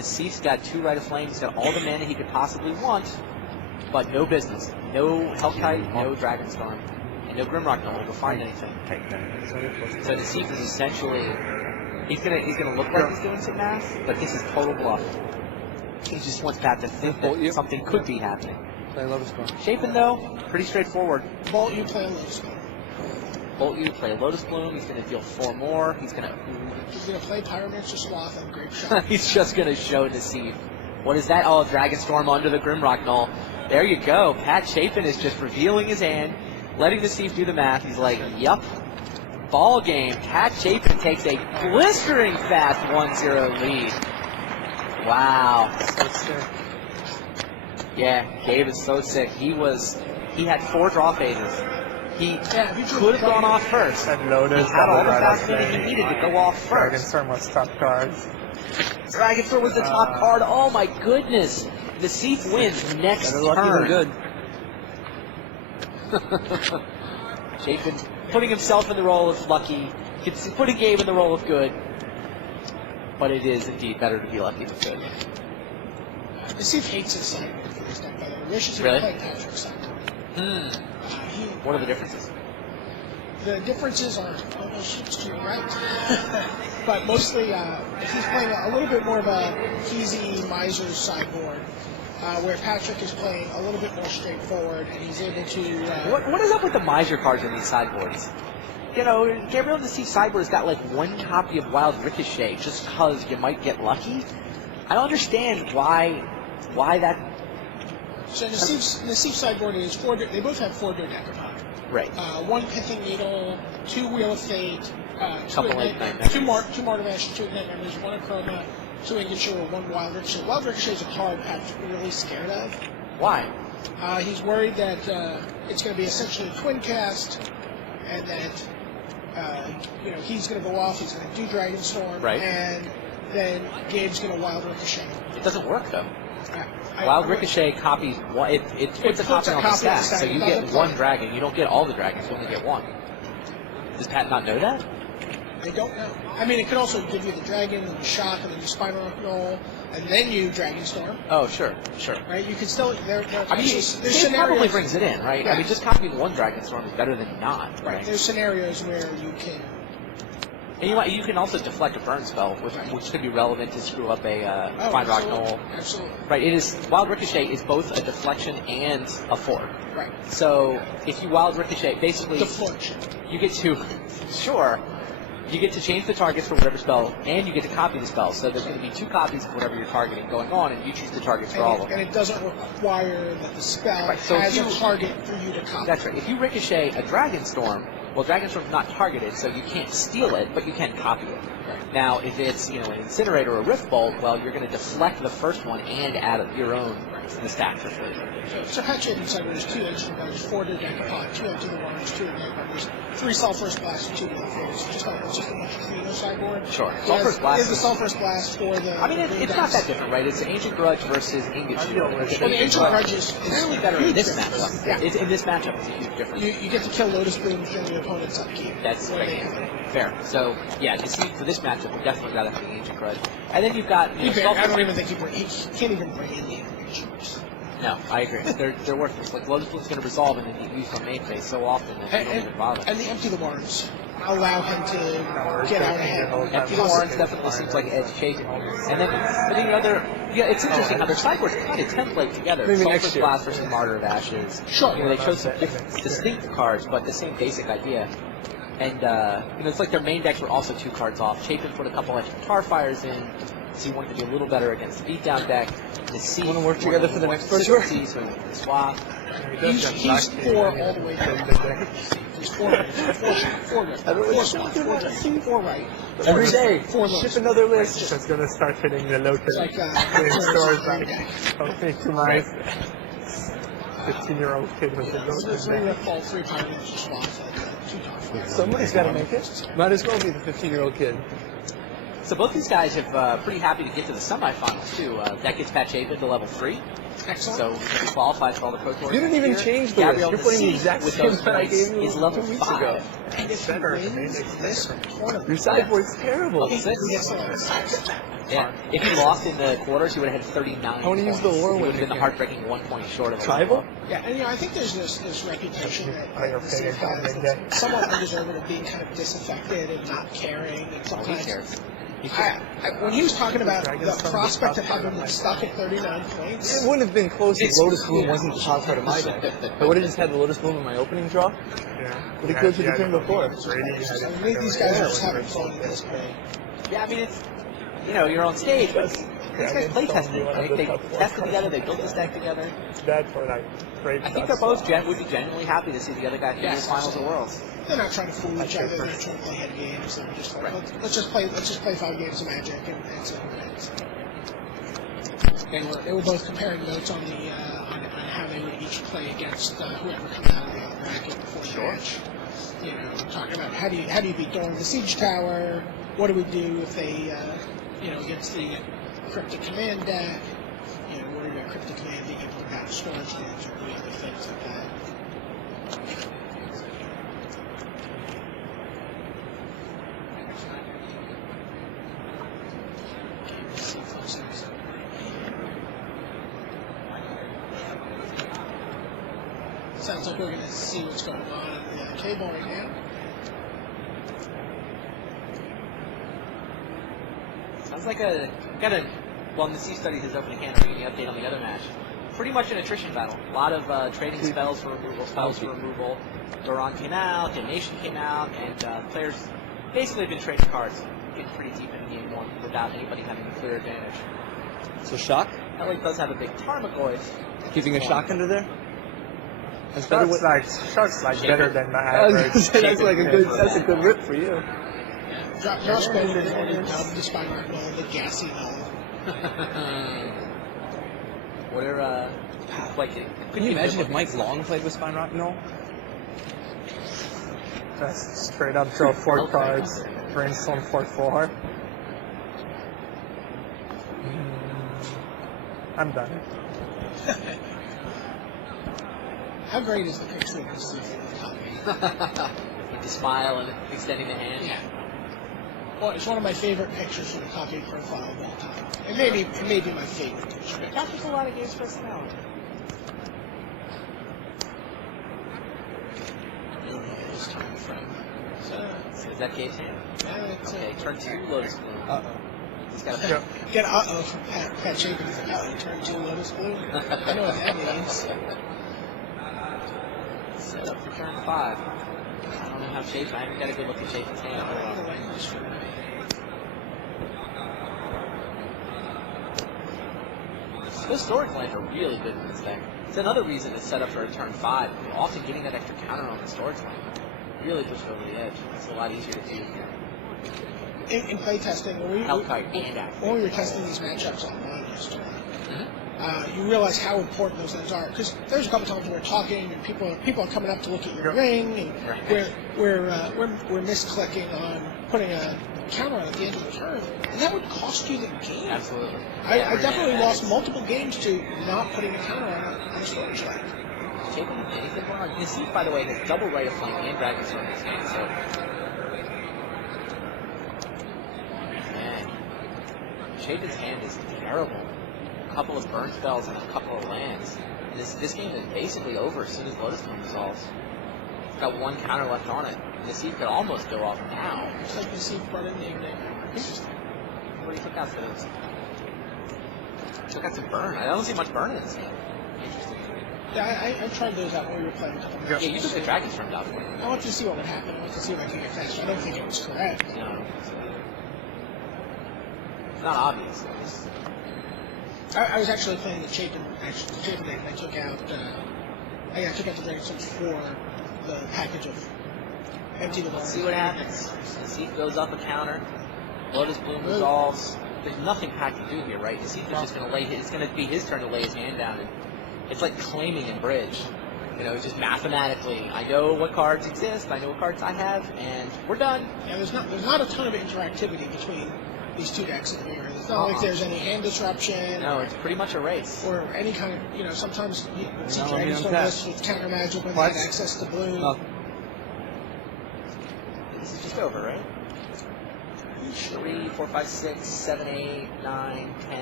Nassif's got 2 Rite of Flame. He's got all the mana he could possibly want, but no business. No Hellkite, no Dragonstorm, and no Grimrock Knoll to find anything. So Nassif is essentially, he's gonna look like he's doing some math, but this is total bluff. He just wants Pat to think that something could be happening. Play Lotus Bloom. Chapin, though, pretty straightforward. Bolt you, play Lotus Bloom. Bolt you, play Lotus Bloom. He's going to deal 4 more. He's going to play Pyromancer Swath and Grape Shot. He's just going to show Nassif. What is that? Oh, Dragonstorm under the Grimrock Knoll. There you go. Pat Chapin is just revealing his hand, letting Nassif do the math. He's like, yup. Ball game. Pat Chapin takes a blistering fast 1-0 lead. Wow. So sick. Yeah, Gabe is so sick. He had 4 draw phases. He could have gone off first. And Lotus he had all the fast speed he needed to go off first. Dragonstorm was top cards. Dragonstorm was the top card. Oh my goodness. Nassif wins next turn. Good. Chapin putting himself in the role of lucky, putting Gabe in the role of good. But it is indeed better to be lucky than good. Nassif hates his side for this deck, by the way. Wishes he Really? would play Patrick's side. What are the differences? The differences are almost to your right. But mostly, he's playing a little bit more of a Keezy Miser sideboard, where Patrick is playing a little bit more straightforward, and he's able to... What is up with the Miser cards in these sideboards? You know, Gabriel Nassif's sideboard's got like 1 copy of Wild Ricochet just because you might get lucky. I don't understand why that... So Nassif's sideboard is 4... They both have 4 good Decapod. Right. 1 Pithing Needle, 2 Wheel of Fate, 2 Martyvash, 2 Ignite Memories, 1 Acroma, 2 Ingature, 1 Wild Ricochet. Wild Ricochet is a card Patrick's really scared of. Why? He's worried that it's going to be essentially a twin cast, and that he's going to go off, he's going to do Dragonstorm, right. And then Gabe's going to Wild Ricochet. It doesn't work, though. Wild Ricochet copies, it puts a copy on the stack, so you get 1 dragon. You don't get all the dragons, you only get 1. Does Pat not know that? They don't know. I mean, it could also give you the dragon and the shock and then you Spinal Knoll and then you Dragonstorm. Oh, sure. Right? You can still... I mean, it probably brings it in, right? I mean, just copying 1 Dragonstorm is better than not, right? There's scenarios where you can... And you can also deflect a burn spell, which could be relevant to screw up a Fine Rock Knoll. Absolutely. Right, Wild Ricochet is both a deflection and a fork. Right. So, if you Wild Ricochet, basically... Deflection. You get to... Sure. You get to change the targets for whatever spell, and you get to copy the spell. So there's going to be 2 copies of whatever you're targeting going on, and you choose the targets for all of them. And it doesn't require that the spell has a target for you to copy. That's right. If you ricochet a Dragonstorm, well, Dragonstorm's not targeted, so you can't steal it, but you can copy it. Right. Now, if it's an Incinerator or a Rift Bolt, well, you're going to deflect the first one and add your own to the stack for free. So Pat Chapin's sideboard is 2 Ancient Guards, 4 to Decapod, 2 Empty the Waters, 2 Ignite Memories, 3 Sulphurous Blast, 2 Wheel of Fate. It's just a much cleaner sideboard. Sure. Sulphurous Blast is the Sulphurous Blast for the... I mean, it's not that different, right? It's Ancient Grudge versus Ingot Shield. Well, the Ancient Grudge is clearly better in this matchup. Yeah. In this matchup, it's a huge difference. You get to kill Lotus Bloom during your opponent's upkeep. That's fair. So, yeah, to see for this matchup, we definitely got to have the Ancient Grudge. And then you've got... I don't even think he can't even bring in the animations. No, I agree. They're worthless. Like, Lotus Bloom's going to resolve and then get used on main phase so often that you don't even bother. And the Empty the Waters allow him to get out ahead. Empty the Waters definitely seems like Edge chasing. And then it's interesting how their sideboards kind of template together. Sulphurous Blast versus Martyr of Ashes. Sure. They chose some distinct cards, but the same basic idea. And, it's like their main decks were also 2 cards off. Chapin put a couple extra Tarfires in, so he wanted to be a little better against the beatdown deck. Want to work together for the next Pro Tour? Swap. He's 4 all the way down. He's 4 right. Every day, 4 ship another list. That's going to start hitting the local stores. Okay, to my 15-year-old kid with the local. Somebody's got to make it. Might as well be the 15-year-old kid. So both these guys have pretty happy to get to the semifinals too. That gets Pat Chapin to level 3. Excellent. So he qualifies for all the Pro Tours. You didn't even next change year. the list. Gabriel You're playing the Nassif exact with same those that I points gave you is level 2 weeks 5. ago. And if Better he than me. wins this tournament, Your sideboard's terrible. Okay. he gets level 6. Yeah. If he lost in the quarters, he would have had 39 I wanna use points. the Lore He would Win have been the again. heartbreaking 1 point short of the Tribal? level. Yeah, and I think there's this reputation that Oh, you're the paying Nassif has attention, that's yeah. somewhat undeserved of being kind of disaffected and not caring. And Oh, he sometimes, cares. when he was talking about Dragon's the Son prospect of was top having card been of stuck at 39 points, It wouldn't have been close if It's- Lotus Bloom yeah. wasn't the top card of my deck. I would have just had the Lotus Bloom in my opening draw. Yeah. Would have killed you the turn before. I mean, these guys are just having fun at this point. Yeah, I mean, it's, you're on stage, but these guys play tested. They tested together, they built this deck together. Bad for like great. I think they're both would be genuinely happy to see the other guy in the finals of Worlds. They're not trying to fool each other. They're trying to play head games. They're just like, let's just play 5 games of Magic and so they were both comparing notes on the on how they would each play against whoever comes out of the other bracket before the match. Talking about how do you beat Dorn the Siege Tower? What do we do if they against the Cryptic Command deck? Worry about Cryptic Command being able to battle storage lands or doing other things like that. Sounds like we're going to see what's going on at the table right now. Sounds like Nassif studied his opening hand, any update on the other match. Pretty much an attrition battle. A lot of trading spells for removal, Duran came out, Damnation came out, and players basically have been trading cards, getting pretty deep in game 1 without anybody having a clear advantage. So shock? LA does have a big Tarmogoyf. Keeping a shock under there? Shock's like better than my I was average. gonna say that's a good rip for you. Josh Bender is already dubbed the Spinal Null, the Gassy Null. Can you imagine if Mike Long played with Spine Rock? No. That's straight up draw 4 cards, brainstorm 4/4. I'm done. How great is the picture of this copy? The smile and extending the hand. Yeah. Well, it's one of my favorite pictures from the copy profile of all time. It may be my favorite picture. That was a lot of games personality. This time from. Is that Gabe's hand? It's Okay, turn 2, Lotus Bloom. Uh-oh. He's got a Get uh-oh from Pat Chapin. He's like, oh, turn 2 Lotus Blue. I know what that means. set up for turn 5. I don't know how Chapin, I haven't got a good look at Chapin's hand. Those storage lands are really good in this deck. It's another reason it's set up for a turn 5. Often getting that extra counter on the storage land really pushes it over the edge. It's a lot easier to do here. In playtesting, when we were testing these matchups online yesterday, you realize how important those lands are. Because there's a couple times where we're talking and people are coming up to look at your ring, and we're misclicking on putting a counter on at the end of the turn, and that would cost you the game. Absolutely. I definitely lost multiple games to not putting a counter on a storage land. Chapin did anything wrong? Nassif, by the way, has double Right of Flank and Dragon Storm in his hand, so. Man. Chapin's hand is terrible. A couple of burn spells and a couple of lands. This game is basically over as soon as Lotus Bloom resolves. Got 1 counter left on it. Nassif could almost go off now. Looks like Nassif brought in the Ignite. Interesting. What do you took out for those? Took out some burn. I don't see much burn in this game. Interesting. Yeah, I tried those out when we were playing a couple matches. Yeah, you took the Dragon Storm out. I wanted to see what would happen. I wanted to see if I could get faster. I don't think it was correct. No. It's not obvious. I was actually playing the Chapin deck, and I took out the Dragon Storm for the package of empty the Let's see what happens. Nassif goes up a counter. Lotus Bloom resolves. There's nothing Pat can do here, right? Nassif is just going to it's going to be his turn to lay his hand down. And it's like claiming in bridge. Just mathematically, I know what cards exist, I know what cards I have, and we're done. Yeah, there's not a ton of interactivity between these two decks in here. It's not like there's any hand disruption. No, it's pretty much a race. Or any kind of, sometimes you see No, Dragonstone yeah. lists with counter magic when they What? have access to blue. No. This is just over, right? 3, 4, 5, 6, 7, 8, 9, 10.